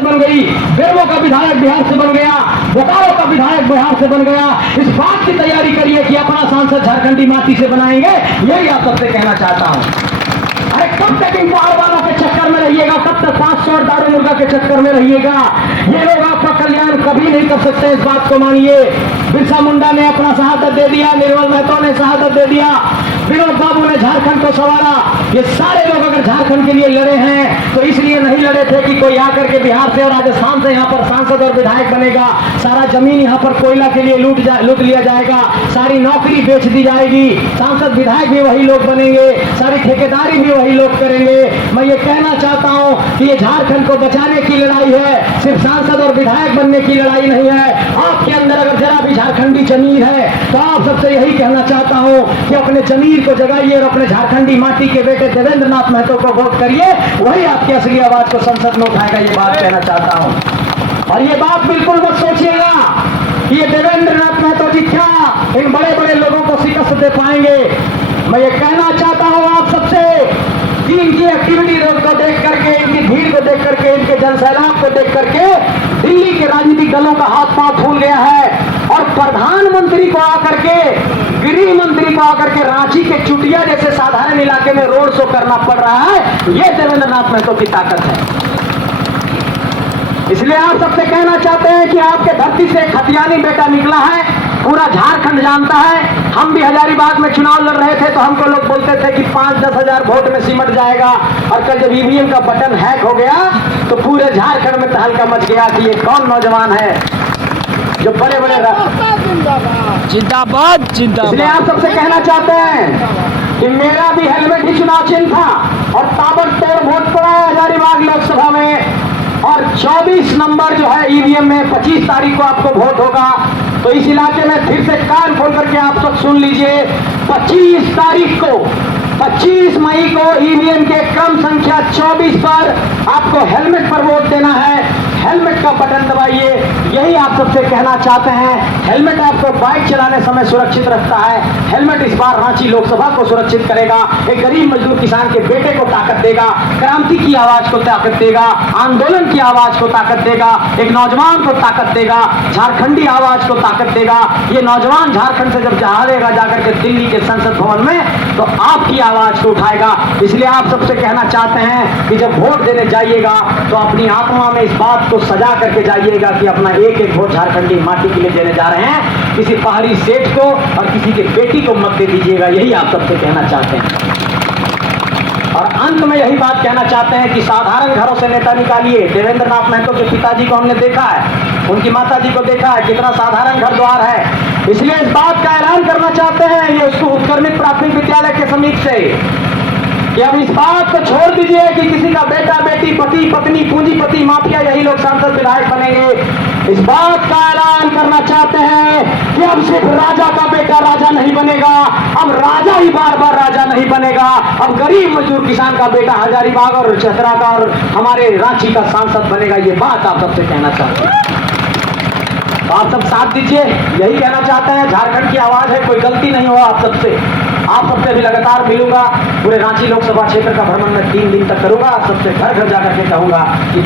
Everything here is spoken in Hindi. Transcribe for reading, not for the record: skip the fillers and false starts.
बन गई, बेवो का विधायक बिहार से बन गया, बोकारो का विधायक बिहार से बन गया। इस बात की तैयारी करिए कि अपना सांसद झारखंडी माटी से बनाएंगे। यही आप सबसे कहना चाहता हूं। अरे कब तक इन पहाड़ वालों के चक्कर में रहिएगा, कब तक 500 और दारू मुर्गा के चक्कर में रहिएगा। ये लोग आपका कल्याण कभी नहीं कर सकते, इस बात को मानिए। बिरसा मुंडा ने अपना शहादत दे दिया, निर्मल महतो ने शहादत दे दिया, विनोद बाबू ने झारखंड को संवारा। ये सारे लोग अगर झारखंड के लिए लड़े हैं तो इसलिए नहीं लड़े थे कि कोई आकर के बिहार से और राजस्थान से यहाँ पर सांसद और विधायक बनेगा, सारा जमीन यहाँ पर कोयला के लिए लूट लिया जाएगा, सारी नौकरी बेच दी जाएगी, सांसद विधायक भी वही लोग बनेंगे, सारी ठेकेदारी भी वही लोग करेंगे। मैं ये कहना चाहता हूँ कि ये झारखंड को बचाने की लड़ाई है, सिर्फ सांसद और विधायक बनने की लड़ाई नहीं है। आपके अंदर अगर जरा भी झारखंडी जमीर है तो आप सबसे यही कहना चाहता हूँ कि अपने जमीर को जगाइए और अपने झारखंडी माटी के बेटे देवेंद्र नाथ महतो को वोट करिए, वही आपकी असली आवाज को संसद में उठाएगा। ये बात कहना चाहता हूं। और ये बात बिल्कुल मत सोचिएगा कि ये देवेंद्र नाथ महतो जी क्या इन बड़े बड़े लोगों को शिकस्त दे पाएंगे। मैं ये कहना चाहता हूं आप सबसे कि इनकी एक्टिविटी को देख करके, इनकी भीड़ को देख करके, इनके जनसैलाब को देख करके दिल्ली के राजनीतिक दलों का हाथ पांव फूल गया है। और प्रधानमंत्री को आकर के, गृह मंत्री को आकर के रांची के चुटिया जैसे साधारण इलाके में रोड शो करना पड़ रहा है, ये देवेंद्र नाथ महतो की ताकत है। इसलिए आप सबसे कहना चाहते हैं कि आपके धरती से एक हथियानी बेटा निकला है, पूरा झारखंड जानता है। हम भी हजारीबाग में चुनाव लड़ रहे थे तो हमको लोग बोलते थे कि 5-10 हजार वोट में सिमट जाएगा, और कल जब ईवीएम का बटन हैक हो गया तो पूरे झारखंड में तहलका मच गया कि ये कौन नौजवान है जो बड़े बड़े जिंदाबाद जिंदाबाद। इसलिए आप सबसे कहना चाहते हैं कि मेरा भी हेलमेट ही चुनाव चिन्ह था और ताबड़तोड़ वोट पड़ा है हजारीबाग लोकसभा में। और 24 नंबर जो है ईवीएम में 25 तारीख को आपको वोट होगा। तो इस इलाके में फिर से कान खोल करके आप सब सुन लीजिए, 25 तारीख को, 25 मई को ईवीएम के क्रम संख्या 24 पर आपको हेलमेट पर वोट देना है। हेलमेट का बटन दबाइए, यही आप सबसे कहना चाहते हैं। हेलमेट आपको बाइक चलाने समय सुरक्षित रखता है। हेलमेट इस बार रांची लोकसभा को सुरक्षित करेगा, एक गरीब मजदूर किसान के बेटे को ताकत देगा, क्रांति की आवाज को ताकत देगा, आंदोलन की आवाज को ताकत देगा, एक नौजवान को ताकत देगा, झारखंडी आवाज को ताकत देगा। ये नौजवान झारखंड से जब जाएगा जाकर के दिल्ली के संसद भवन में तो आपकी आवाज को उठाएगा। इसलिए आप सबसे कहना चाहते हैं कि जब वोट देने जाइएगा तो अपनी आत्मा में इस बात को सजा करके जाइएगा कि अपना एक एक वोट झारखंडी माटी के लिए देने जा रहे हैं। किसी बाहरी सेठ को और किसी के बेटी को मत दे दीजिएगा, यही आप सबसे कहना चाहते हैं। और अंत में यही बात कहना चाहते हैं कि साधारण घरों से नेता निकालिए। देवेंद्र नाथ महतो के पिताजी को हमने देखा है, उनकी माताजी को देखा है, कितना साधारण घर द्वार है। इसलिए इस बात का ऐलान करना चाहते हैं ये उसको उत्क्रमित प्राथमिक विद्यालय के समीप से कि अब इस बात को छोड़ दीजिए कि किसी का बेटा बेटी, पति पत्नी, पूंजीपति, माफिया यही लोग सांसद विधायक बनेंगे। इस बात का ऐलान करना चाहते हैं कि अब सिर्फ राजा का बेटा राजा नहीं बनेगा, अब राजा ही बार बार राजा नहीं बनेगा, अब गरीब मजदूर किसान का बेटा हजारीबाग और चतरा का और हमारे रांची का सांसद बनेगा। ये बात आप सबसे कहना चाहते हैं, तो आप सब साथ दीजिए, यही कहना चाहते हैं। झारखंड की आवाज है, कोई गलती नहीं हो आप सबसे। आप सबसे भी लगातार मिलूंगा, पूरे रांची लोकसभा क्षेत्र का भ्रमण में 3 दिन तक करूंगा, आप सबसे घर घर जाकर के कहूंगा कि